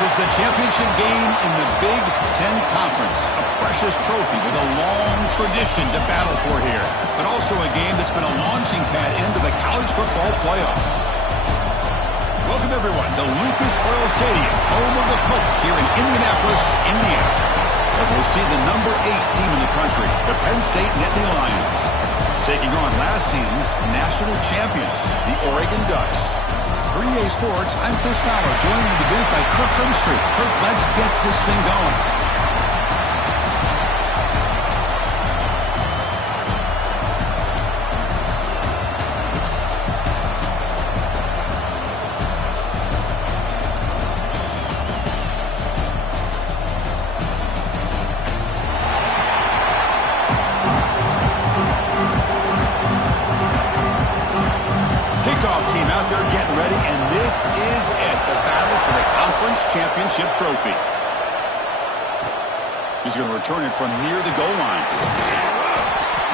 is the championship game in the Big Ten Conference. A precious trophy with a long tradition to battle for here. But also a game that's been a launching pad into the college football playoff. Welcome, everyone, to Lucas Oil Stadium, home of the Colts here in Indianapolis, Indiana. As we'll see the number 8 team in the country, the Penn State Nittany Lions, taking on last season's national champions, the Oregon Ducks. For EA Sports, I'm Chris Fowler, joined in the booth by Kirk Herbstreit. Kirk, let's get this thing going. Championship trophy. He's going to return it from near the goal line.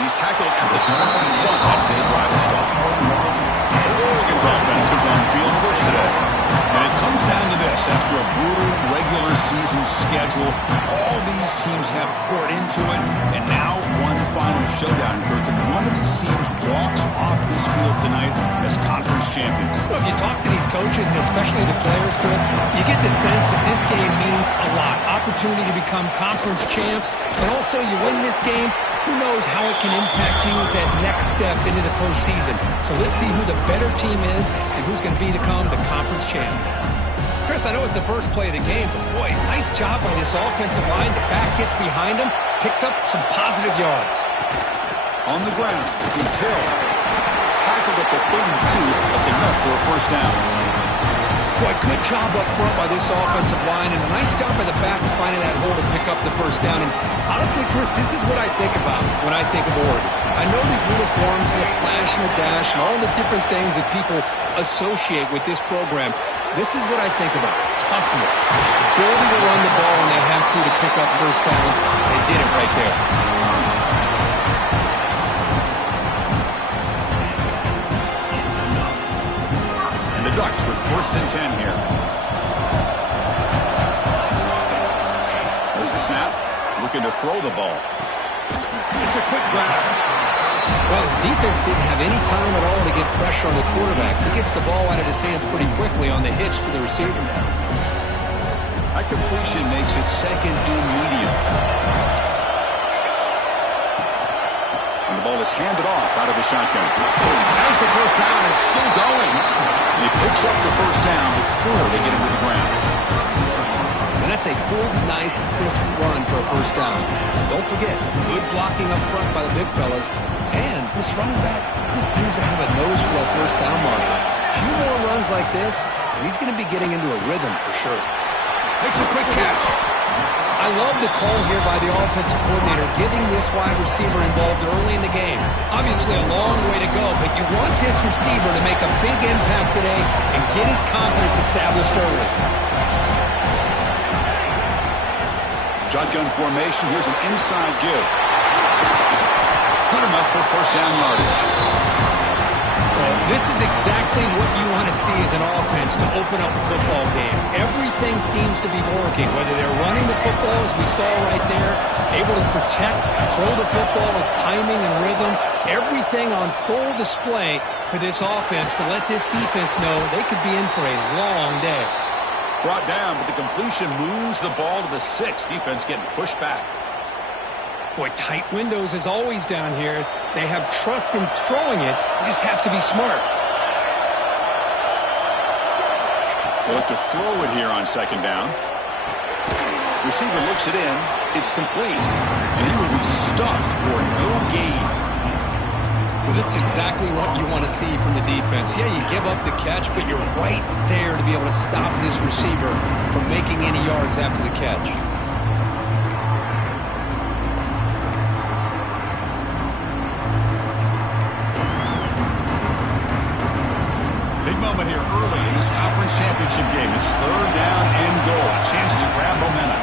He's tackled at the 21. That's where the drive will start. So Oregon's offense comes on the field first today. And it comes down to this. After a brutal regular season schedule, all these teams have poured into it. And now one final showdown, Kirk. And one of these teams walks off this field tonight as conference champions. Well, if you talk to these coaches, and especially the players, Chris, you get the sense that this game means a lot. Opportunity to become conference champs. And also, you win this game, who knows how it can impact you at that next step into the postseason. So let's see who the better team is and who's going to become the conference champ. Chris, I know it's the first play of the game, but boy, nice job by this offensive line. The back gets behind him, picks up some positive yards. On the ground, it's Hill. Tackled at the 32. That's enough for a first down. Boy, good job up front by this offensive line, and a nice job by the back of finding that hole to pick up the first down. And honestly, Chris, this is what I think about when I think of Oregon. I know the uniforms and the flash and the dash and all the different things that people associate with this program. This is what I think about. Toughness. Ability to run the ball when they have to pick up first downs. They did it right there. Ducks with 1st and 10 here. There's the snap. Looking to throw the ball. It's a quick grab. Well, the defense didn't have any time at all to get pressure on the quarterback. He gets the ball out of his hands pretty quickly on the hitch to the receiver. That completion makes it 2nd and medium. And the ball is handed off out of the shotgun. As the first down is still going. And he picks up the first down before they get him to the ground. And that's a good, nice, crisp run for a first down. Don't forget, good blocking up front by the big fellas. And this running back just seems to have a nose for that first down marker. A few more runs like this, and he's going to be getting into a rhythm for sure. Makes a quick catch. I love the call here by the offensive coordinator, getting this wide receiver involved early in the game. Obviously a long way to go, but you want this receiver to make a big impact today and get his confidence established early. Shotgun formation. Here's an inside give. Good enough for first down yardage. This is exactly what you want to see as an offense to open up a football game. Everything seems to be working, whether they're running the football, as we saw right there, able to protect, throw the football with timing and rhythm, everything on full display for this offense to let this defense know they could be in for a long day. Brought down, but the completion moves the ball to the 6. Defense getting pushed back. Boy, tight windows as always down here. They have trust in throwing it. You just have to be smart. They look to throw it here on 2nd down. Receiver looks it in. It's complete. And he will be stuffed for no gain. Well, this is exactly what you want to see from the defense. Yeah, you give up the catch, but you're right there to be able to stop this receiver from making any yards after the catch. Moment here early in this conference championship game. It's 3rd down and goal. A chance to grab momentum.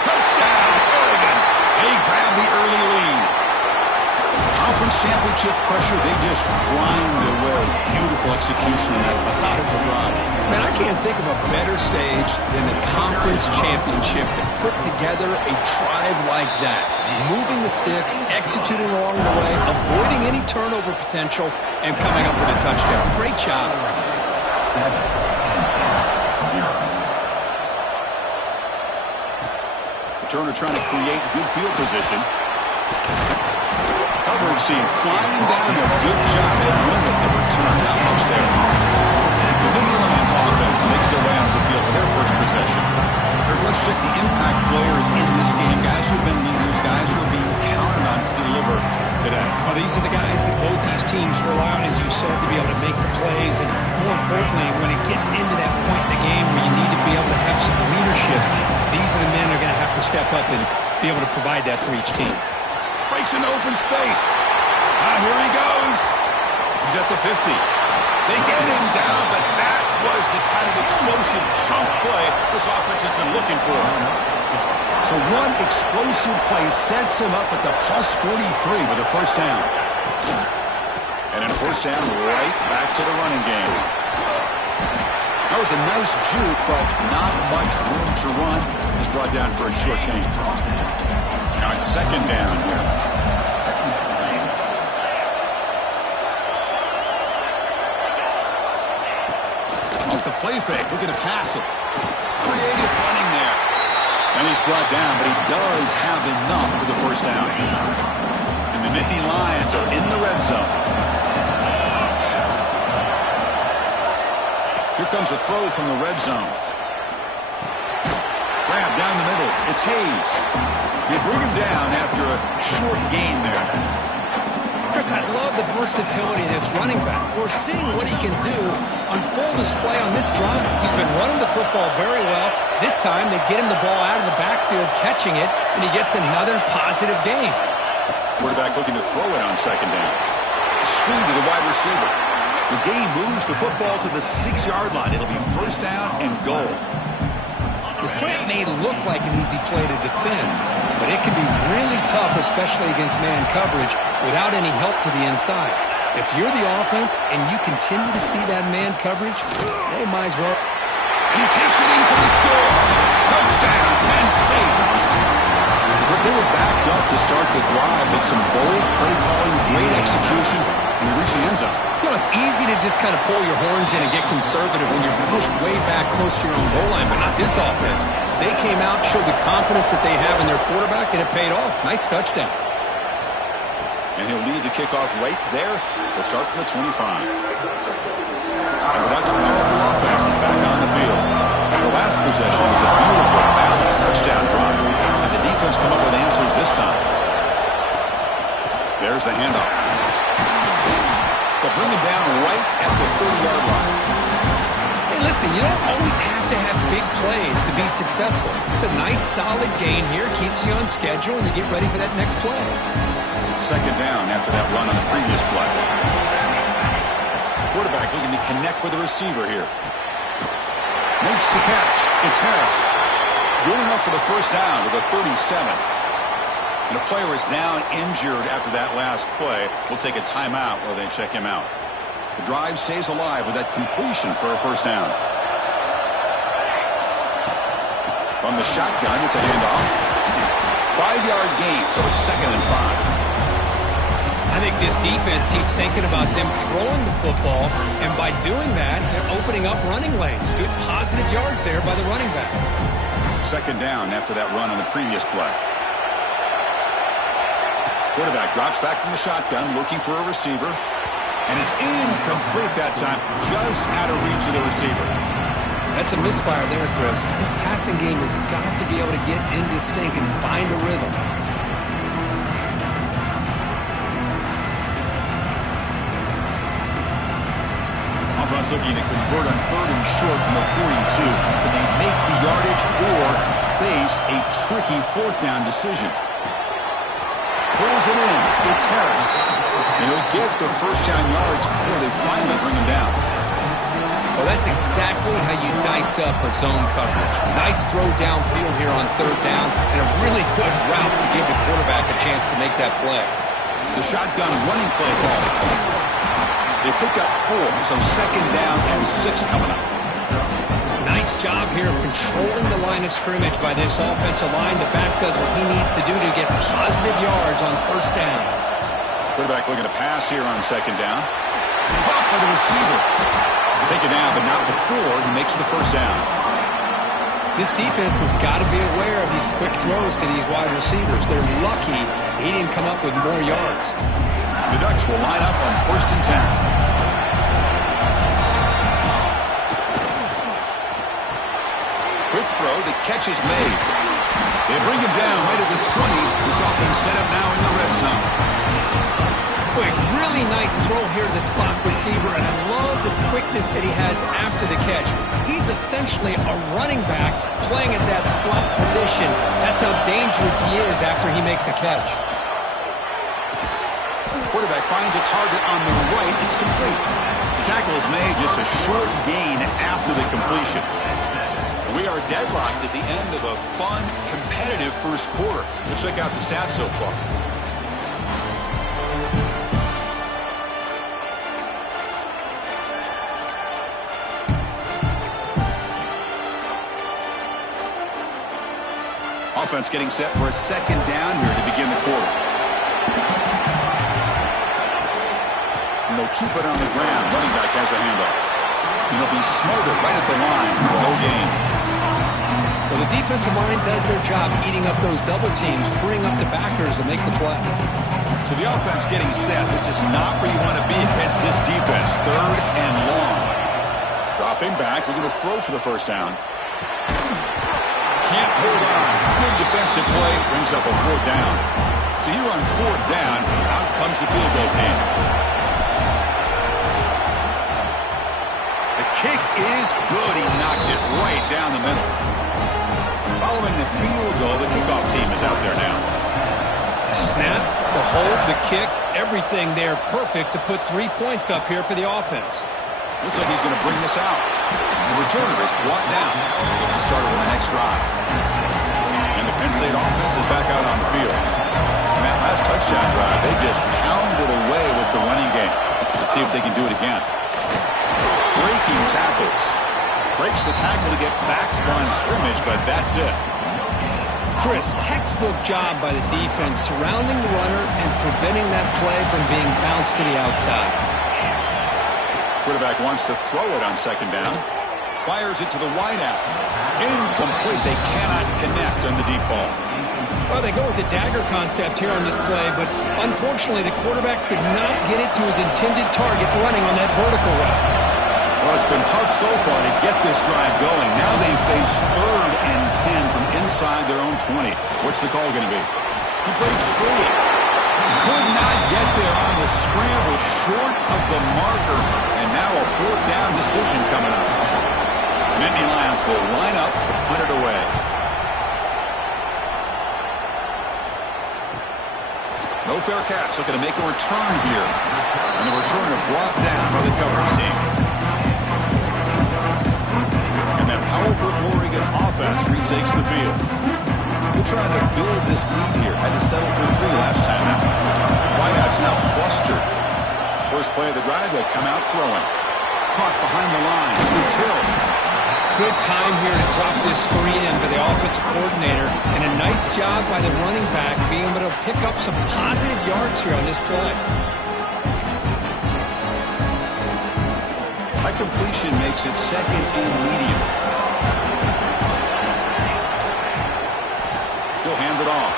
Touchdown, Oregon. They grab the early lead. conference championship pressure, they just grind away. Beautiful execution on that methodical drive. Man, I can't think of a better stage than the conference championship to put together a drive like that. Moving the sticks, executing along the way, avoiding any turnover potential, and coming up with a touchdown. Great job. Turner trying to create good field position. Coverage team flying down there. Good job at limit the return. Not much there. The Nittany Lions offense makes their way onto the field for their first possession. Let's check the impact players in this game. Guys who have been leaders, guys who are being counted on to deliver today. Well, these are the guys that both these teams rely on, as you said, to be able to make the plays. And more importantly, when it gets into that point in the game where you need to be able to have some leadership, these are the men that are going to have to step up and be able to provide that for each team. Breaks into open space. Here he goes. He's at the 50. They get him down, but that was the kind of explosive chunk play this offense has been looking for. So one explosive play sets him up at the plus 43 with a first down. And then first down, right back to the running game. That was a nice juke, but not much room to run. He's brought down for a short gain. Now it's second down here. Off the play fake, looking to pass it. Creative running there. And he's brought down, but he does have enough for the first down. And the Nittany Lions are in the red zone. Here comes a throw from the red zone. Grab down the middle. It's Hayes. They bring him down after a short gain there. Chris, I love the versatility of this running back. We're seeing what he can do on full display on this drive. He's been running the football very well. This time, they get him the ball out of the backfield, catching it, and he gets another positive gain. Quarterback looking to throw it on second down. Screen to the wide receiver. The game moves the football to the 6-yard line. It'll be first down and goal. The slant may look like an easy play to defend, but it can be really tough, especially against man coverage, without any help to the inside. If you're the offense and you continue to see that man coverage, they might as well. He takes it in for the score. Touchdown, Penn State. But they were backed up to start the drive, but some bold play calling, great execution, and they reached the end zone. You know, it's easy to just kind of pull your horns in and get conservative when you're pushed way back close to your own goal line, but not this offense. They came out, showed the confidence that they have in their quarterback, and it paid off. Nice touchdown. And he'll lead the kickoff right there. They'll start from the 25. And the Ducks' powerful offense is back on the field. The last possession was a beautiful, balanced touchdown drive. And the defense come up with answers this time. There's the handoff. They'll bring him down right at the 30-yard line. Hey, listen, you don't always have to have big plays to be successful. It's a nice, solid gain here. Keeps you on schedule, and you get ready for that next play. Second down after that run on the previous play. Quarterback looking to connect with the receiver here. Makes the catch. It's Harris. Good enough for the first down with a 37. And a player is down injured after that last play. We'll take a timeout while they check him out. The drive stays alive with that completion for a first down. From the shotgun, it's a handoff. 5-yard gain, so it's 2nd and 5. I think this defense keeps thinking about them throwing the football, and by doing that, they're opening up running lanes. Good positive yards there by the running back. Second down after that run on the previous play. Quarterback drops back from the shotgun, looking for a receiver. And it's incomplete that time, just out of reach of the receiver. That's a misfire there, Chris. This passing game has got to be able to get into sync and find a rhythm. Offense looking to convert on 3rd and short from the 42. Can they make the yardage or face a tricky 4th down decision? Pulls it in to Harris. And he'll get the first down yards before they finally bring him down. Well, that's exactly how you dice up a zone coverage. Nice throw downfield here on 3rd down, and a really good route to give the quarterback a chance to make that play. The shotgun running play call. They pick up 4, so second down and 6 coming up. Nice job here of controlling the line of scrimmage by this offensive line. The back does what he needs to do to get positive yards on first down. Quarterback looking to pass here on second down. Caught by the receiver. Take it down, but not before he makes the first down. This defense has got to be aware of these quick throws to these wide receivers. They're lucky he didn't come up with more yards. The Ducks will line up on 1st and 10. Quick throw, the catch is made. They bring him down right at the 20. This offense set up now in the red zone. Quick, really nice throw here to the slot receiver, and I love the quickness that he has after the catch. He's essentially a running back playing at that slot position. That's how dangerous he is after he makes a catch. Quarterback finds a target on the right. It's complete. The tackle is made, just a short gain after the completion. We are deadlocked at the end of a fun, competitive first quarter. Let's check out the stats so far. Offense getting set for a second down here to begin the quarter. And they'll keep it on the ground. Running back has the handoff. And he'll be smothered right at the line for no gain. Well, the defensive line does their job eating up those double teams, freeing up the backers to make the play. So the offense getting set. This is not where you want to be against this defense. 3rd and long. Dropping back. Looking to throw for the first down. Can't hold on. Good defensive play. Brings up a 4th down. So here on 4th down, out comes the field goal team. The kick is good. He knocked it right down the middle. Following the field goal, the kickoff team is out there now. Snap, the hold, the kick, everything there perfect to put 3 points up here for the offense. Looks like he's going to bring this out. The returner is brought down. Gets us started on the next drive. And the Penn State offense is back out on the field. And that last touchdown drive, they just pounded away with the running game. Let's see if they can do it again. Breaking tackles. Breaks the tackle to get back to the line of scrimmage, but that's it. Chris, textbook job by the defense surrounding the runner and preventing that play from being bounced to the outside. Quarterback wants to throw it on second down. Fires it to the wideout. Incomplete. They cannot connect on the deep ball. Well, they go with the dagger concept here on this play, but unfortunately the quarterback could not get it to his intended target running on that vertical route. Well, it's been tough so far to get this drive going. Now they face 3rd and 10 from inside their own 20. What's the call going to be? He breaks free. Could not get there on the scramble, short of the marker, and now a 4th down decision coming up. Nittany Lions will line up to punt it away. No fair catch, looking to make a return here. And the returner brought down by the coverage team. And that powerful Oregon offense retakes the field. They're trying to build this lead here. Had to settle for 3 last time out. Wideout's now clustered. First play of the drive, they'll come out throwing. Caught behind the line. It's Hill. Good time here to drop this screen in by the offensive coordinator, and a nice job by the running back being able to pick up some positive yards here on this play. High completion makes it 2nd and medium. He'll hand it off.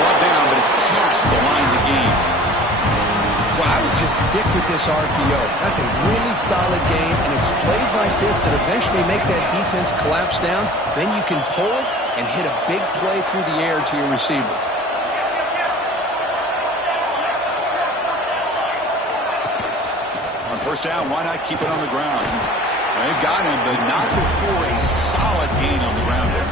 Brought down, but it's past the line to gain. Well, I would just stick with this RPO. That's a really solid game, and it's plays like this that eventually make that defense collapse down. Then you can pull and hit a big play through the air to your receiver. On first down, why not keep it on the ground? They've got him, but not before a solid gain on the ground there.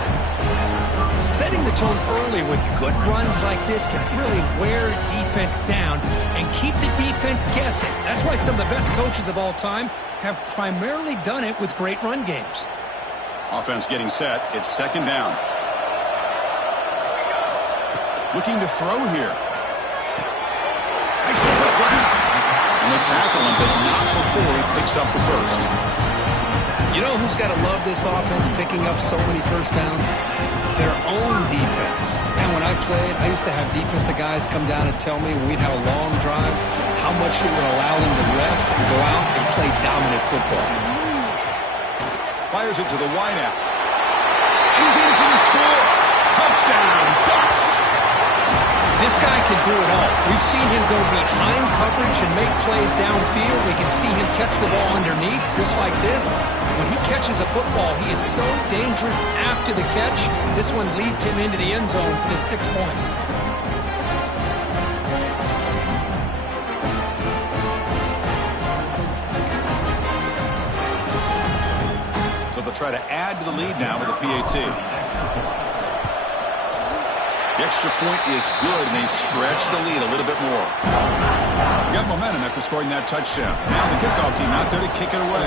Setting the tone early with good runs like this can really wear defense down and keep the defense guessing. That's why some of the best coaches of all time have primarily done it with great run games. Offense getting set. It's second down. Looking to throw here. Makes it to the ground. And they tackle him, but not before he picks up the first. You know who's got to love this offense picking up so many first downs? Their own defense. And when I played, I used to have defensive guys come down and tell me when we'd have a long drive how much it would allow them to rest and go out and play dominant football. Fires it to the wideout. He's in for the score. Touchdown, Ducks. This guy can do it all. We've seen him go behind coverage and make plays downfield. We can see him catch the ball underneath, just like this. When he catches a football, he is so dangerous after the catch. This one leads him into the end zone for the 6 points. So they'll try to add to the lead now with a PAT. The extra point is good, and they stretch the lead a little bit more. Got momentum after scoring that touchdown. Now the kickoff team out there to kick it away.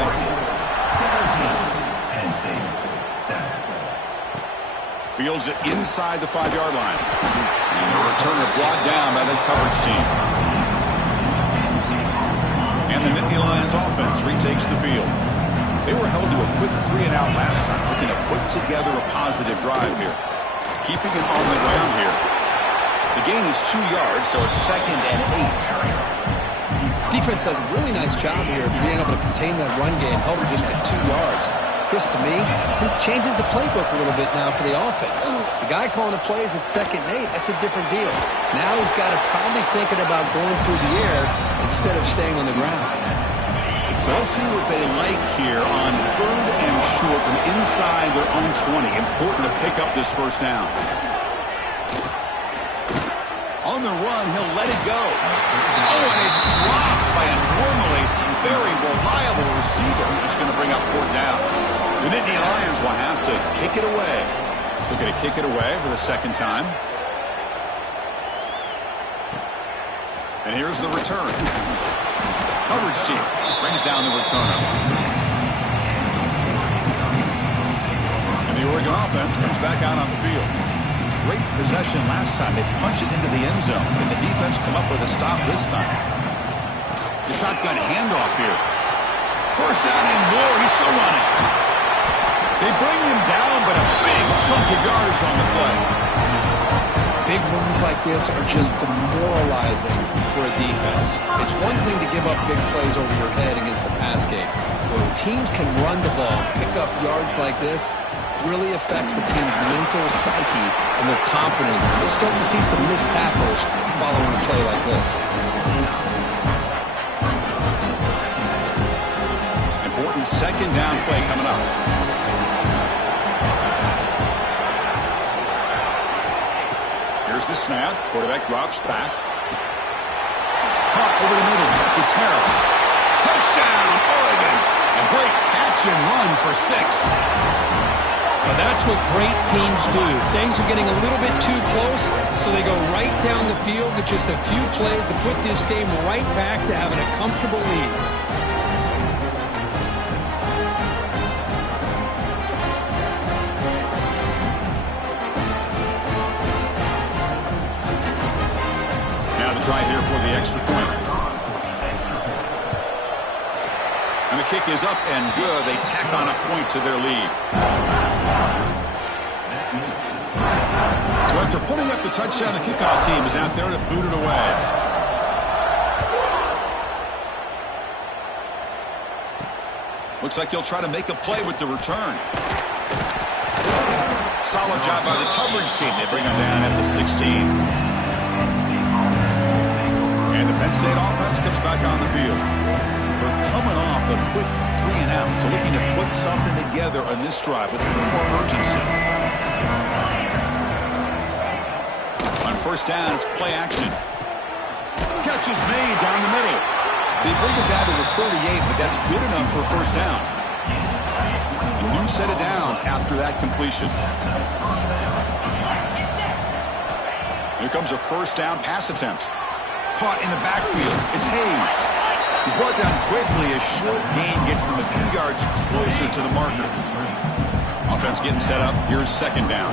Fields it inside the 5-yard line. And the returner brought down by the coverage team. And the Nittany Lions offense retakes the field. They were held to a quick 3-and-out last time, looking to put together a positive drive here. Keeping it on the ground here. The gain is 2 yards, so it's 2nd and 8. Defense does a really nice job here of being able to contain that run game, held it just at 2 yards. Chris, to me, this changes the playbook a little bit now for the offense. The guy calling the plays at 2nd and 8, that's a different deal. Now he's got to probably thinking about going through the air instead of staying on the ground. So let's see what they like here on 3rd and short from inside their own 20. Important to pick up this first down. On the run, he'll let it go. Oh, and it's dropped by a normally very reliable receiver. It's going to bring up 4th down. The Nittany Lions will have to kick it away. They're going to kick it away for the 2nd time. And here's the return. Coverage team brings down the returner. And the Oregon offense comes back out on the field. Great possession last time. They punch it into the end zone. Can the defense come up with a stop this time? The shotgun handoff here. First down and more. He's still running. They bring him down, but a big chunk of yardage on the play. Big runs like this are just demoralizing for a defense. It's one thing to give up big plays over your head against the pass game. When teams can run the ball, pick up yards like this, really affects the team's mental psyche and their confidence. You'll start to see some missed tackles following a play like this. Important 2nd down play coming up. Here's the snap. Quarterback drops back. Caught over the middle. It's Harris. Touchdown, Oregon. A great catch and run for 6. Now that's what great teams do. Things are getting a little bit too close, so they go right down the field with just a few plays to put this game right back to having a comfortable lead. Try here for the extra point. And the kick is up and good. They tack on a point to their lead. So after putting up the touchdown, the kickoff team is out there to boot it away. Looks like he'll try to make a play with the return. Solid job by the coverage team. They bring him down at the 16. And the Penn State offense comes back on the field. We're coming off a quick 3-and-out, so looking to put something together on this drive with a little more urgency. On 1st down, it's play action. Catch is made down the middle. They bring it down to the 38, but that's good enough for a 1st down. A new set of downs after that completion. Here comes a 1st down pass attempt. Caught in the backfield. It's Hayes. He's brought down quickly. A short gain gets them a few yards closer to the marker. Offense getting set up. Here's 2nd down.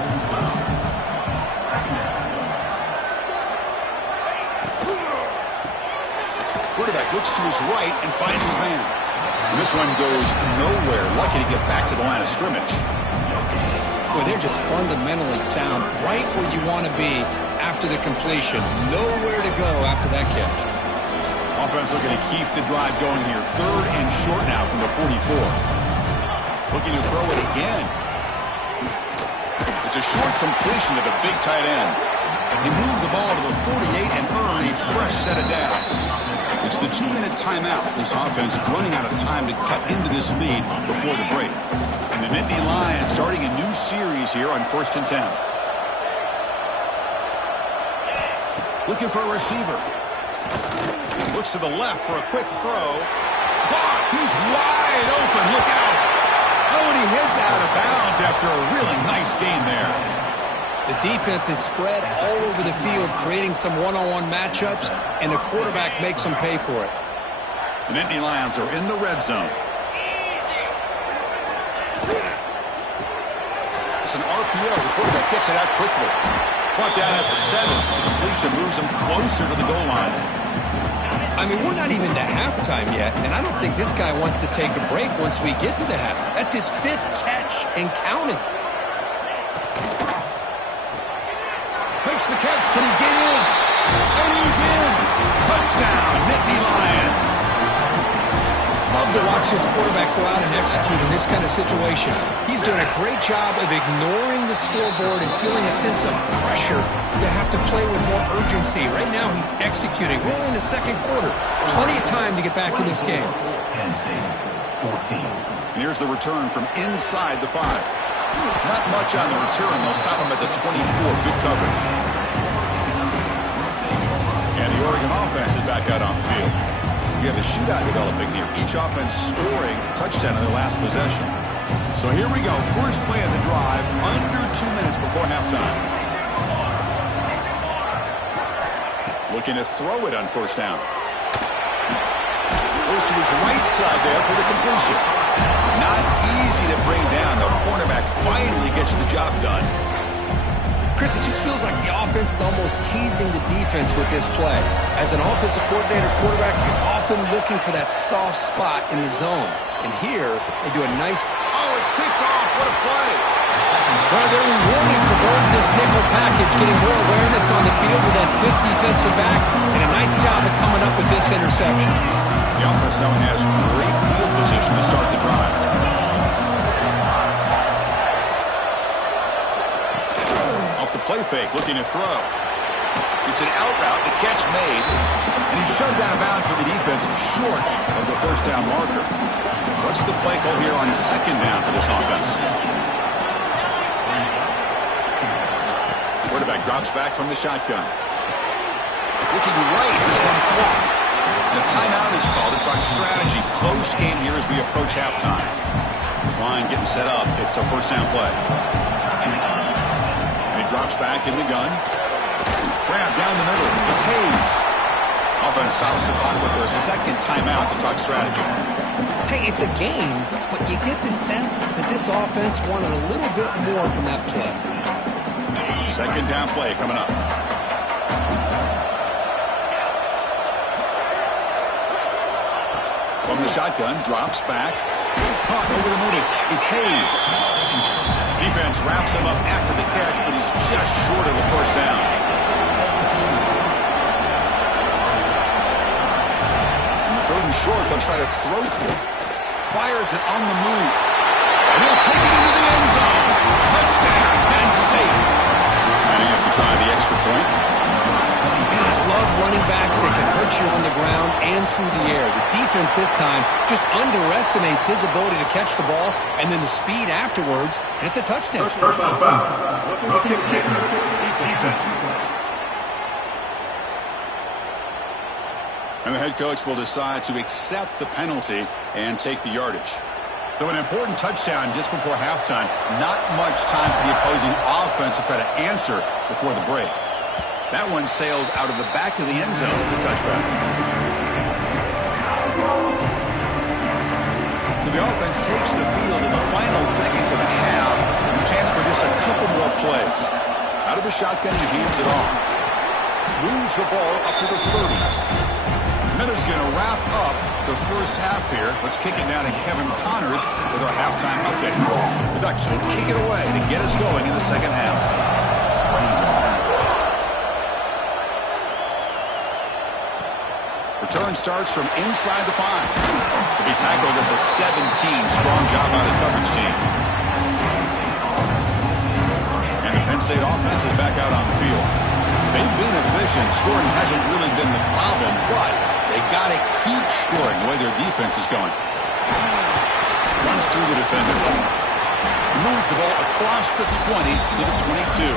Quarterback looks to his right and finds his man. And this one goes nowhere. Lucky to get back to the line of scrimmage. Boy, they're just fundamentally sound, right where you want to be after the completion. Nowhere to go after that catch. Offense looking to keep the drive going here. 3rd and short now from the 44. Looking to throw it again. It's a short completion to the big tight end. He moved the ball to the 48 and earned a fresh set of downs. It's the 2-minute timeout. This offense running out of time to cut into this lead before the break. And the Nittany Lions starting a new series here on 1st and 10. Looking for a receiver. Looks to the left for a quick throw. Caught! He's wide open. Look out! Oh, and he heads out of bounds after a really nice game there. The defense is spread all over the field, creating some one-on-one matchups, and the quarterback makes them pay for it. The Nittany Lions are in the red zone. It's an RPO. The quarterback gets it out quickly. Brought down at the 7. The completion moves him closer to the goal line. I mean, we're not even to halftime yet, and I don't think this guy wants to take a break once we get to the half. That's his 5th catch and counting. Makes the catch. Can he get in? And he's in. Touchdown, Nittany Lions. Love to watch this quarterback go out and execute in this kind of situation. He's doing a great job of ignoring the scoreboard and feeling a sense of pressure to have to play with more urgency. Right now, he's executing. We're in the 2nd quarter. Plenty of time to get back in this game. And here's the return from inside the 5. Not much on the return. They'll stop him at the 24. Good coverage. And the Oregon offense is back out on the field. We have a shootout developing here. Each offense scoring a touchdown in their last possession. So here we go. First play of the drive, under 2 minutes before halftime. Looking to throw it on 1st down. Goes to his right side there for the completion. Not easy to bring down. The cornerback finally gets the job done. Chris, it just feels like the offense is almost teasing the defense with this play. As an offensive coordinator, quarterback, you're often looking for that soft spot in the zone. And here, they do a nice... Oh, it's picked off. What a play. Well, they're rewarding for going to this nickel package, getting more awareness on the field with that 5th defensive back, and a nice job of coming up with this interception. The offense now has great field position to start the drive. Off the play fake, looking to throw. It's an out route, the catch made, and he's shoved out of bounds for the defense short of the 1st down marker. What's the play call here on 2nd down for this offense? Quarterback drops back from the shotgun. Looking right, this one caught. The timeout is called to talk strategy. Close game here as we approach halftime. This line getting set up. It's a 1st down play. And he drops back in the gun. Grab down the middle. It's Hayes. Offense stops the clock with their 2nd timeout to talk strategy. Hey, it's a game, but you get the sense that this offense wanted a little bit more from that play. 2nd down play coming up. From the shotgun, drops back. Caught over the middle. It's Hayes. Defense wraps him up after the catch, but he's just short of the 1st down. And the 3rd and short, they'll try to throw for it. Fires it on the move. And he'll take it into the end zone. Touchdown, Penn State. And you have to try the extra point. And I love running backs that can hurt you on the ground and through the air. The defense this time just underestimates his ability to catch the ball, and then the speed afterwards, and it's a touchdown. Personal foul. Rookie kicker. Defense. And the head coach will decide to accept the penalty and take the yardage. So an important touchdown just before halftime. Not much time for the opposing offense to try to answer before the break. That one sails out of the back of the end zone with the touchback. So the offense takes the field in the final seconds of the half. A chance for just a couple more plays. Out of the shotgun, he hands it off. Moves the ball up to the 30. That is going to wrap up the first half here. Let's kick it down to Kevin Connors with our halftime update. The Ducks will kick it away to get us going in the second half. Return starts from inside the 5. To be tackled at the 17. Strong job by the coverage team. And the Penn State offense is back out on the field. They've been efficient. Scoring hasn't really been the problem, but they got to keep scoring the way their defense is going. Runs through the defender. Moves the ball across the 20 to the 22.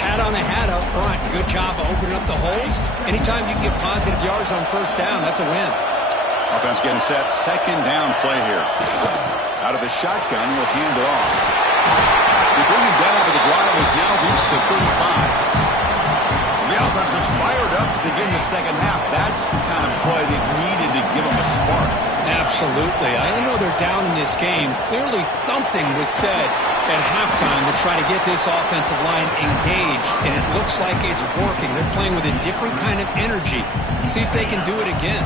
Hat on the hat up front. Good job of opening up the holes. Anytime you can get positive yards on first down, that's a win. Offense getting set. Second down play here. Out of the shotgun, will hand it off. They bring him down, but the drive has now reached the 35. The offense is fired up to begin the second half. That's the kind of play that needed to give them a spark. Absolutely. I know they're down in this game. Clearly something was said at halftime to try to get this offensive line engaged, and it looks like it's working. They're playing with a different kind of energy. See if they can do it again.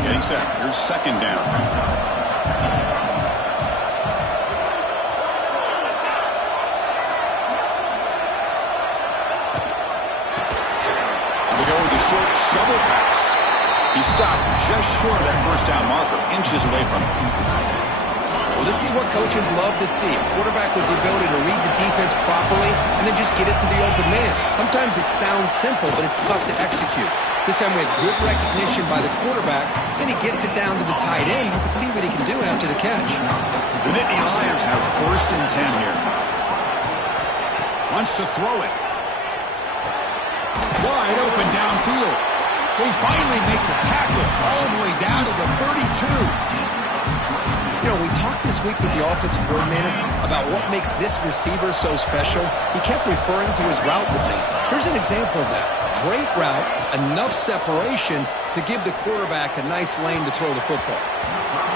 Getting set. Here's second down. Short shovel pass. He stopped just short of that first down marker, inches away from it. Well, this is what coaches love to see. A quarterback with the ability to read the defense properly and then just get it to the open man. Sometimes it sounds simple, but it's tough to execute. This time we have good recognition by the quarterback, then he gets it down to the tight end. You can see what he can do after the catch. The Nittany Lions have 1st and 10 here. Wants to throw it. Wide open downfield. They finally make the tackle all the way down to the 32. You know, we talked this week with the offensive coordinator about what makes this receiver so special. He kept referring to his route running. Here's an example of that. Great route, enough separation to give the quarterback a nice lane to throw the football.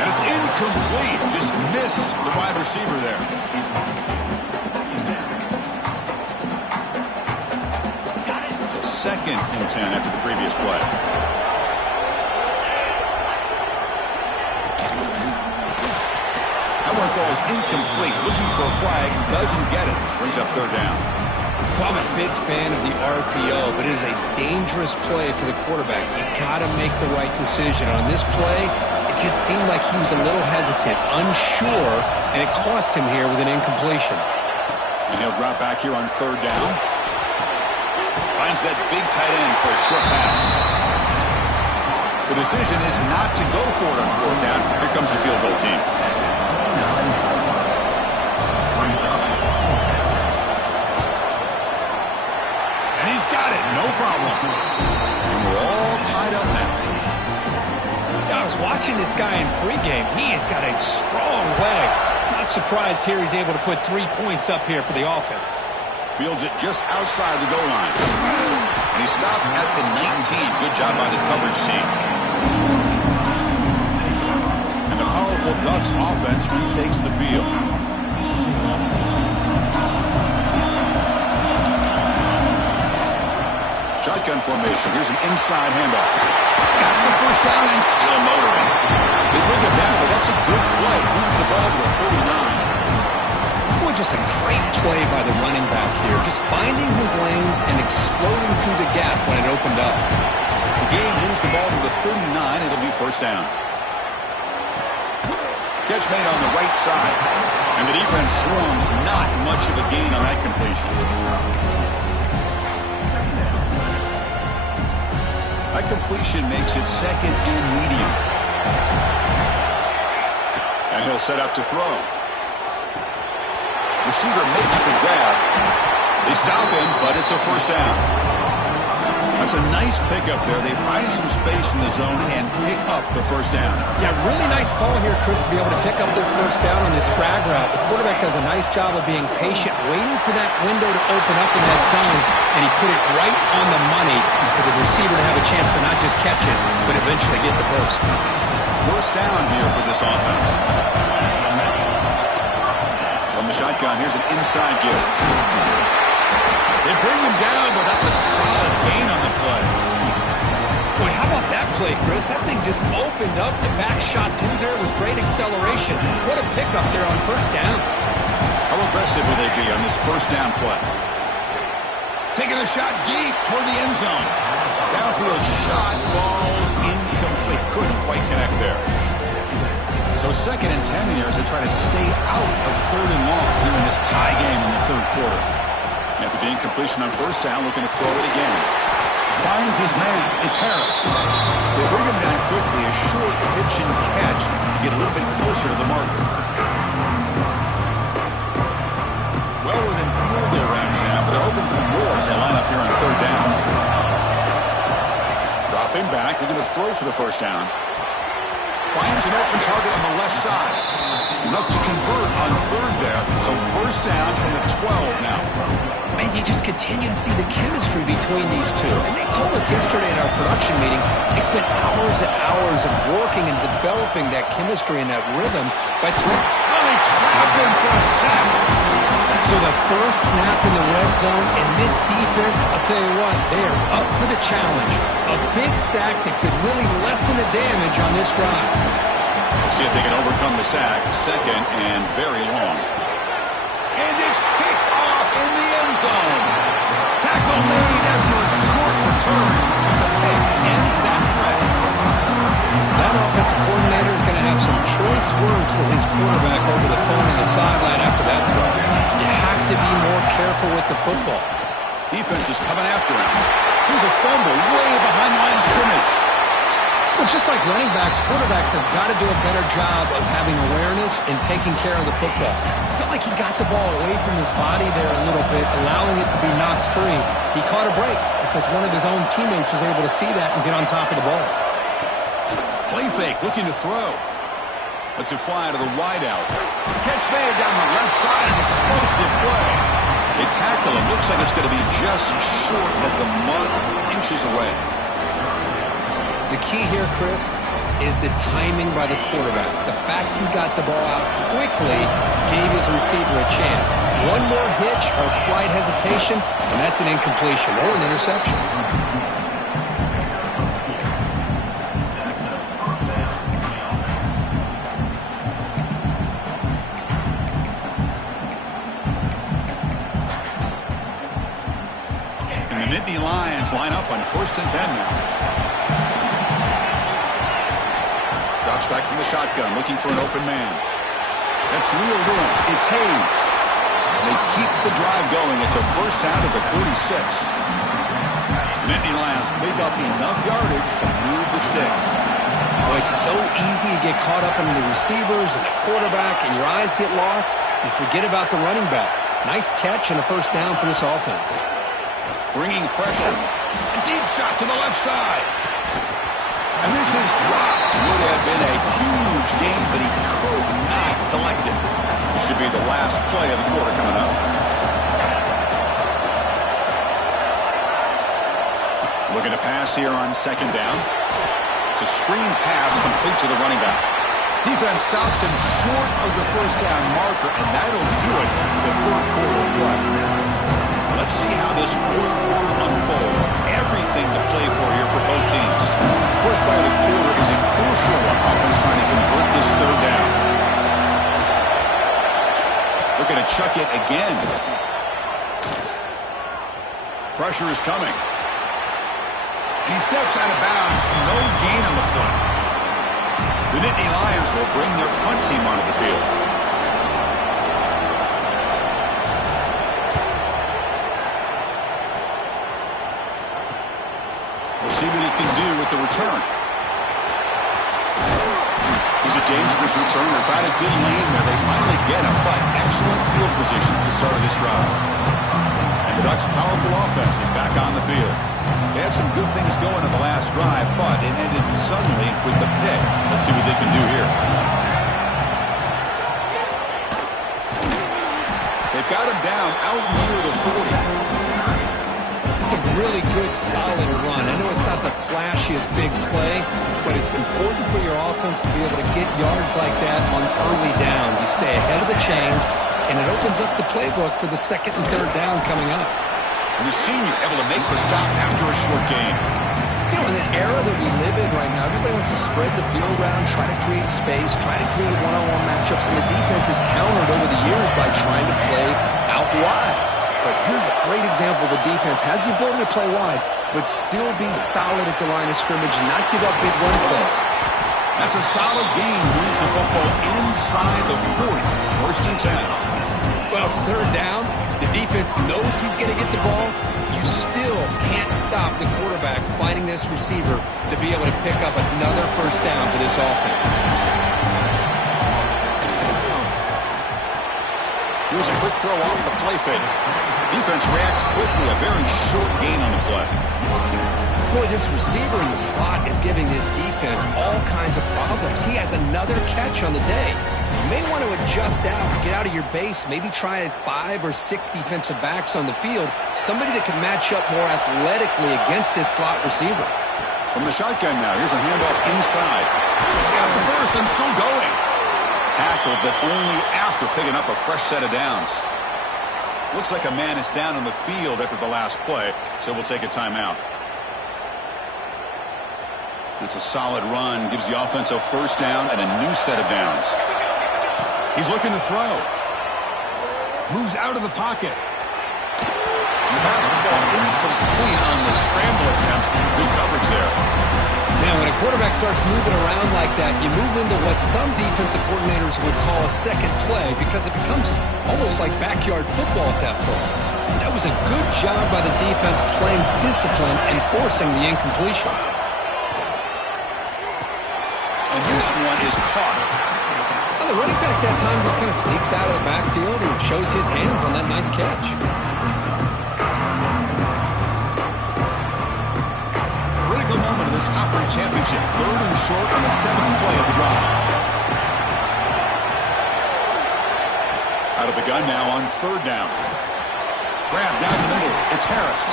And it's incomplete. Just missed the wide receiver there. Second and 10 after the previous play. That one falls incomplete. Looking for a flag. Doesn't get it. Brings up third down. Well, I'm a big fan of the RPO, but it is a dangerous play for the quarterback. You got to make the right decision. On this play, it just seemed like he was a little hesitant, unsure, and it cost him here with an incompletion. And he'll drop back here on third down. Finds that big tight end for a short pass. The decision is not to go for it on fourth down. Here comes the field goal team. And he's got it. No problem. And we're all tied up now. I was watching this guy in pregame. He has got a strong leg. Not surprised here he's able to put 3 points up here for the offense. Fields it just outside the goal line. And he stopped at the 19. Good job by the coverage team. And the powerful Ducks offense retakes the field. Shotgun formation. Here's an inside handoff. Got the first down and still motoring. They bring it down, but that's a good play. Moves the ball to the 39. Just a great play by the running back here. Just finding his lanes and exploding through the gap when it opened up. The game moves the ball to the 39. It'll be first down. Catch made on the right side. And the defense swarms. Not much of a gain on that completion. That completion makes it second and medium. And he'll set up to throw. Receiver makes the grab. They stop him, but it's a first down. That's a nice pickup there. They find some space in the zone and pick up the first down. Yeah, really nice call here, Chris, to be able to pick up this first down on this drag route. The quarterback does a nice job of being patient, waiting for that window to open up in that zone, and he put it right on the money for the receiver to have a chance to not just catch it, but eventually get the first. First down here for this offense. From the shotgun, here's an inside give. They bring him down, but that's a solid gain on the play. Boy, how about that play, Chris. That thing just opened up. The back shot through there with great acceleration. What a pickup there on first down. How aggressive will they be on this first down play? Taking a shot deep toward the end zone. Downfield shot falls incomplete. Couldn't quite connect there. So 2nd and 10 here as they try to stay out of 3rd and long here in this tie game in the 3rd quarter. After the incompletion on first down, looking to throw it again. Finds his man. It's Harris. They bring him down quickly. A short pitch and catch to get a little bit closer to the marker. Well within field there rounds now, but they're hoping for more as they line up here on 3rd down. Dropping back. They're going to throw for the first down. Finds an open target on the left side. Enough to convert on 3rd there. So first down from the 12 now. Man, you just continue to see the chemistry between these two. And they told us yesterday in our production meeting, they spent hours and hours of working and developing that chemistry and that rhythm by throwing. Oh, they trap him for a sack. So the first snap in the red zone, and this defense, I'll tell you what, they're up for the challenge. A big sack that could really lessen the damage on this drive. We'll see if they can overcome the sack. 2nd and very long. And it's picked off in the end zone. Tackle made after a short return. And the pick ends that play. That offensive coordinator is going to have some choice words for his quarterback over the phone on the sideline after that throw. You have to be more careful with the football. Defense is coming after him. Here's a fumble way behind the line of scrimmage. Well, just like running backs, quarterbacks have got to do a better job of having awareness and taking care of the football. I felt like he got the ball away from his body there a little bit, allowing it to be knocked free. He caught a break because one of his own teammates was able to see that and get on top of the ball. Play fake, looking to throw. Lets it fly to the wideout. Catch made down the left side, an explosive play. They tackle him. Looks like it's going to be just short of the mud, inches away. The key here, Chris, is the timing by the quarterback. The fact he got the ball out quickly gave his receiver a chance. One more hitch or a slight hesitation, and that's an incompletion or an interception. And the Nittany Lions line up on 1st and 10 now. Drops back from the shotgun, looking for an open man. That's reeled in. It's Hayes. They keep the drive going. It's a first down at the 46. The Nittany Lions pick up enough yardage to move the sticks. Well, it's so easy to get caught up in the receivers and the quarterback, and your eyes get lost. You forget about the running back. Nice catch and a first down for this offense. Bringing pressure. A deep shot to the left side. And this is dropped. Would have been a huge game, but he could not collect it. This should be the last play of the quarter coming up. Looking to pass here on 2nd down. It's a screen pass complete to the running back. Defense stops him short of the first down marker, and that'll do it for the 3rd quarter play. Let's see how this 4th quarter unfolds. Everything to play for here for both teams. First play of the quarter is a crucial one. Offense trying to convert this 3rd down. Looking to chuck it again. Pressure is coming. And he steps out of bounds. No gain on the play. The Nittany Lions will bring their punt team onto the field. We'll see what he can do with the return. He's a dangerous returner. Found a good lane there. They finally get him, but excellent field position at the start of this drive. And the Ducks' powerful offense is back on the field. They had some good things going in the last drive, but it ended suddenly with the pick. Let's see what they can do here. They've got him down out near the 40. It's a really good, solid run. I know it's not the flashiest big play, but it's important for your offense to be able to get yards like that on early downs. You stay ahead of the chains, and it opens up the playbook for the 2nd and 3rd down coming up. And the senior able to make the stop after a short gain. You know, in the era that we live in right now, everybody wants to spread the field around, try to create space, try to create one-on-one matchups, and the defense has countered over the years by trying to play out wide. But here's a great example. The defense has the ability to play wide, but still be solid at the line of scrimmage and not give up big run plays. That's a solid gain. Moves the football inside the 40. 1st and 10. Well, it's 3rd down. The defense knows he's going to get the ball. You still can't stop the quarterback finding this receiver to be able to pick up another 1st down for this offense. Here's a quick throw off the play fake. Defense reacts quickly. A very short gain on the play. Boy, this receiver in the slot is giving this defense all kinds of problems. He has another catch on the day. You may want to adjust out, get out of your base, maybe try 5 or 6 defensive backs on the field, somebody that can match up more athletically against this slot receiver. From the shotgun now, here's a handoff inside. He's got the first and still going. Tackled, but only after picking up a fresh set of downs. Looks like a man is down on the field after the last play, so we'll take a timeout. It's a solid run, gives the offense a 1st down and a new set of downs. He's looking to throw. Moves out of the pocket. The pass will fall incomplete on the scramble attempt. Good coverage there. Now, when a quarterback starts moving around like that, you move into what some defensive coordinators would call a second play because it becomes almost like backyard football at that point. That was a good job by the defense playing discipline and forcing the incompletion. And this one is caught. Well, the running back that time just kind of sneaks out of the backfield and shows his hands on that nice catch. Critical moment of this conference championship. 3rd and short on the 7th play of the drive. Out of the gun now on 3rd down. Grab down the middle. It's Harris.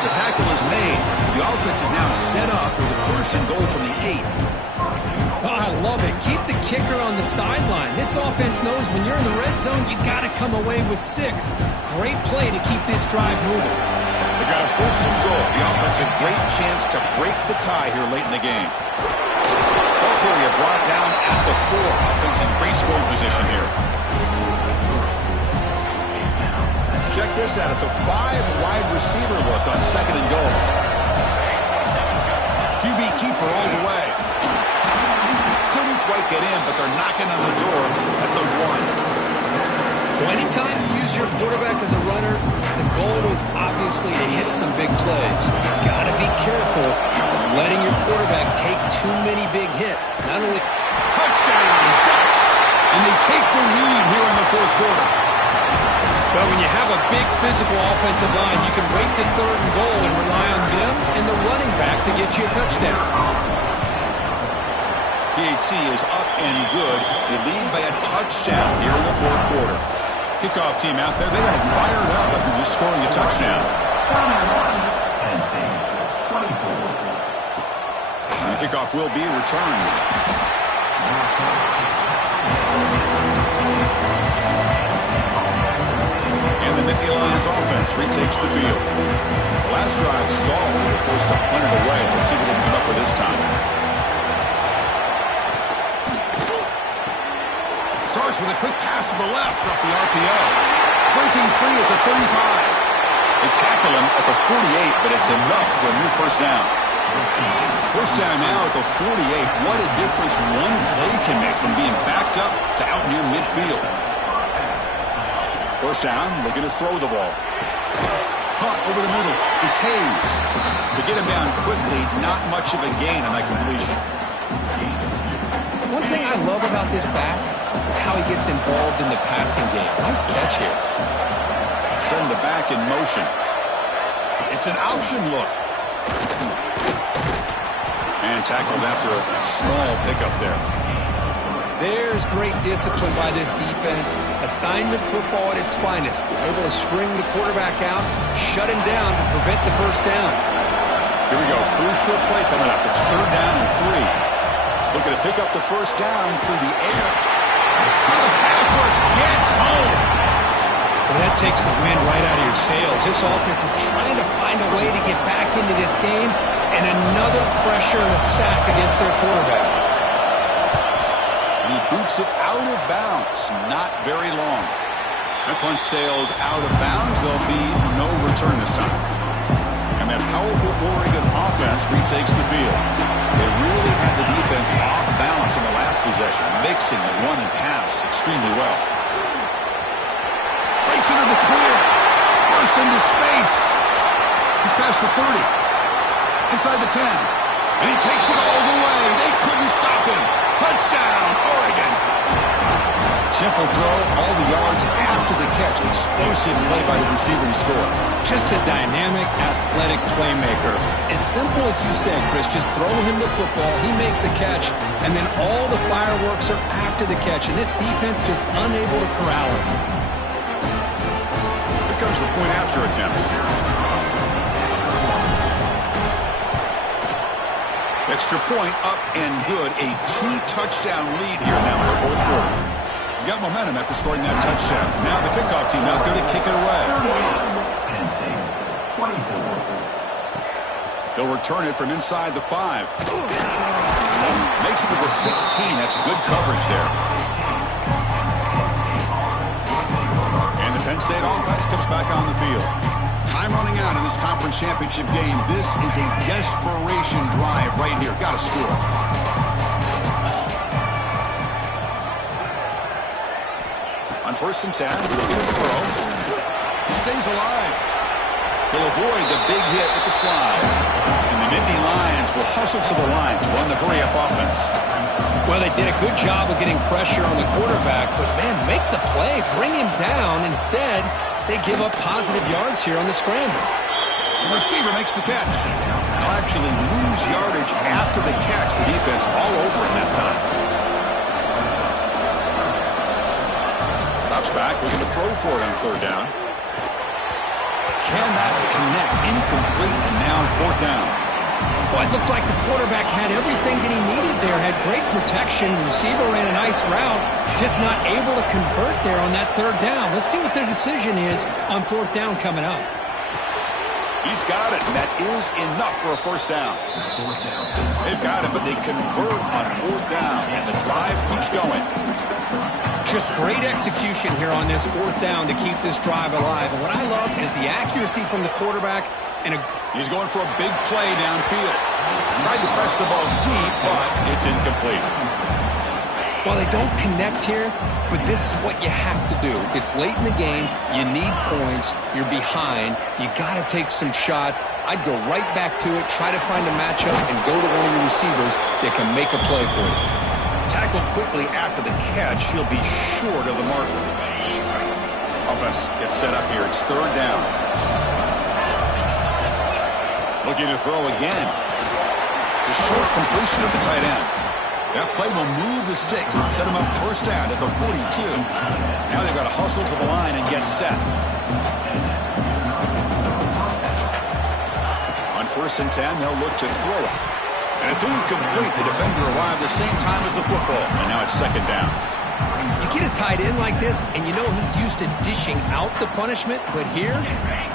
The tackle is made. The offense is now set up with a 1st and goal from the 8. Oh, I love it. Keep the kicker on the sideline. This offense knows when you're in the red zone, you got to come away with 6. Great play to keep this drive moving. They got a 1st and goal. The offense a great chance to break the tie here late in the game. Ball carrier brought down at the 4. Offense in great scoring position here. Check this out. It's a 5-wide receiver look on 2nd and goal. QB keeper all the way. Couldn't quite get in, but they're knocking on the door at the 1. Well, anytime you use your quarterback as a runner, the goal is obviously to hit some big plays. Got to be careful of letting your quarterback take too many big hits. Not only touchdown, Ducks, and they take the lead here in the 4th quarter. But when you have a big physical offensive line, you can wait to 3rd and goal and rely on them and the running back to get you a touchdown. PAT is up and good. They lead by a touchdown here in the 4th quarter. Kickoff team out there, they are fired up after just scoring a touchdown. And the kickoff will be returned. And the Nittany Lions offense retakes the field. The last drive stalled. They were forced to punt it away. Let's see what they can come up with this time. Starts with a quick pass to the left off the RPO. Breaking free at the 35. They tackle him at the 48, but it's enough for a new 1st down. 1st down now at the 48. What a difference one play can make from being backed up to out near midfield. 1st down, looking to throw the ball. Caught over the middle. It's Hayes. To get him down quickly, not much of a gain on that completion. One thing I love about this back is how he gets involved in the passing game. Nice catch here. Send the back in motion. It's an option look. And tackled after a small pickup there. There's great discipline by this defense. Assignment football at its finest. Able to string the quarterback out, shut him down to prevent the 1st down. Here we go. Crucial play coming up. It's 3rd down and 3. Looking to pick up the 1st down through the air. The pass rush gets home. Well, that takes the wind right out of your sails. This offense is trying to find a way to get back into this game, and another pressure and a sack against their quarterback. And he boots it out of bounds. Not very long. That punch sails out of bounds. There'll be no return this time. And that powerful Oregon offense retakes the field. They really had the defense off balance in the last possession, mixing the run and pass extremely well. Breaks into the clear. Bursts into space. He's past the 30. Inside the 10. And he takes it all the way. They couldn't stop him. Touchdown, Oregon. Simple throw, all the yards after the catch. Explosive play by the receiver to score. Just a dynamic, athletic playmaker. As simple as you said, Chris, just throw him the football, he makes a catch, and then all the fireworks are after the catch, and this defense just unable to corral him. Here comes the point after attempt. Extra point up and good. A 2-touchdown lead here now in the fourth quarter. You got momentum after scoring that touchdown. Now the kickoff team out there to kick it away. They'll return it from inside the 5. Makes it to the 16. That's good coverage there. And the Penn State offense comes back on the field. Time running out in this conference championship game. This is a desperation drive right here. Got to score. On 1st and 10, looking to throw. He stays alive. He'll avoid the big hit with the slide. And the Nittany Lions will hustle to the line to run the hurry-up offense. Well, they did a good job of getting pressure on the quarterback, but, man, make the play. Bring him down. Instead, they give up positive yards here on the scramble. The receiver makes the catch. They'll actually lose yardage after the catch. The defense all over it that time. Drops back, looking to throw for it on 3rd down. Cannot connect. Incomplete, and now 4th down. Well, it looked like the quarterback had everything that he needed there. Had great protection. Receiver ran a nice route. Just not able to convert there on that 3rd down. Let's see what their decision is on 4th down coming up. He's got it, and that is enough for a 1st down. They've got it, but they convert on 4th down, and the drive keeps going. Just great execution here on this 4th down to keep this drive alive. And what I love is the accuracy from the quarterback. He's going for a big play downfield. Tried to press the ball deep, but it's incomplete. Well, they don't connect here, but this is what you have to do. It's late in the game. You need points. You're behind. You got to take some shots. I'd go right back to it, try to find a matchup, and go to one of your receivers that can make a play for you. Tackled quickly after the catch. He'll be short of the marker. Offense gets set up here. It's 3rd down. Looking to throw again. The short completion of the tight end. That play will move the sticks, set him up 1st down at the 42. Now they've got to hustle to the line and get set. On 1st and 10, they'll look to throw it. And it's incomplete. The defender arrived the same time as the football. And now it's 2nd down. You get a tight end like this, and you know he's used to dishing out the punishment. But here,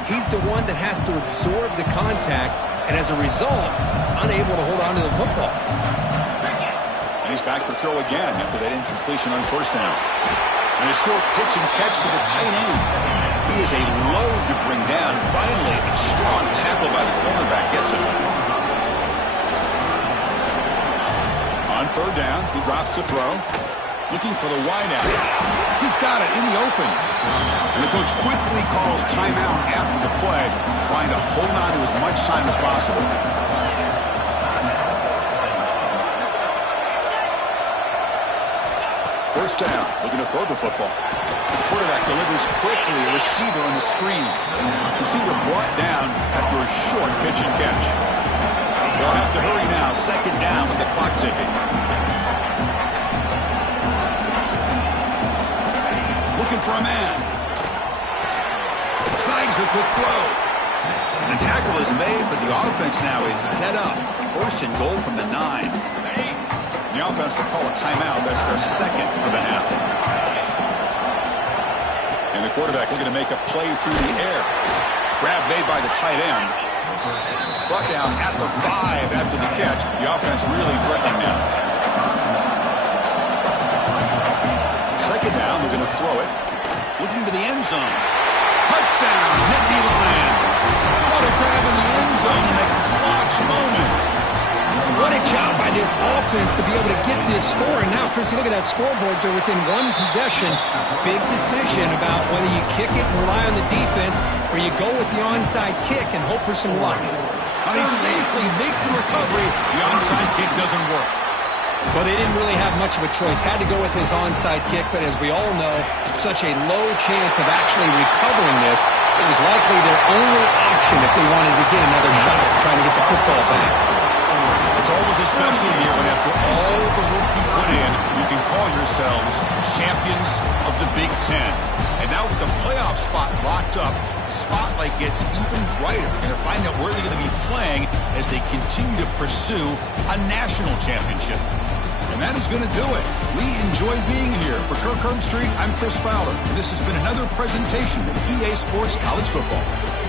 he's the one that has to absorb the contact. And as a result, he's unable to hold on to the football. And he's back to throw again after that incompletion on 1st down. And a short pitch and catch to the tight end. He is a load to bring down. Finally, a strong tackle by the cornerback gets him. On 3rd down, he drops to throw. Looking for the wideout. He's got it in the open. And the coach quickly calls timeout after the play, trying to hold on to as much time as possible. First down, looking to throw the football. Quarterback delivers quickly, a receiver on the screen. Receiver brought down after a short pitch and catch. They'll have to hurry now, 2nd down with the clock ticking. Looking for a man. Snags the quick throw. And the tackle is made, but the offense now is set up. 1st and goal from the 9. The offense will call a timeout. That's their 2nd of the half. And the quarterback looking to make a play through the air. Grab made by the tight end. Brought down at the 5 after the catch. The offense really threatening now. Second down, we're going to throw it. Looking to the end zone. Touchdown, Nittany Lions. What a grab in the end zone in a clutch moment. What a job by this offense to be able to get this score. And now, Chris, you look at that scoreboard. They're within one possession. Big decision about whether you kick it and rely on the defense or you go with the onside kick and hope for some luck. Now they safely make the recovery. The onside kick doesn't work. Well, they didn't really have much of a choice. Had to go with his onside kick, but as we all know, such a low chance of actually recovering this. It was likely their only option if they wanted to get another shot at trying to get the football back. It's always a special year when after all the work you put in, you can call yourselves champions of the Big Ten. And now with the playoff spot locked up, the spotlight gets even brighter. We're going to find out where they're going to be playing as they continue to pursue a national championship. And that is going to do it. We enjoy being here. For Kirk Herbstreit, I'm Chris Fowler. And this has been another presentation of EA Sports College Football.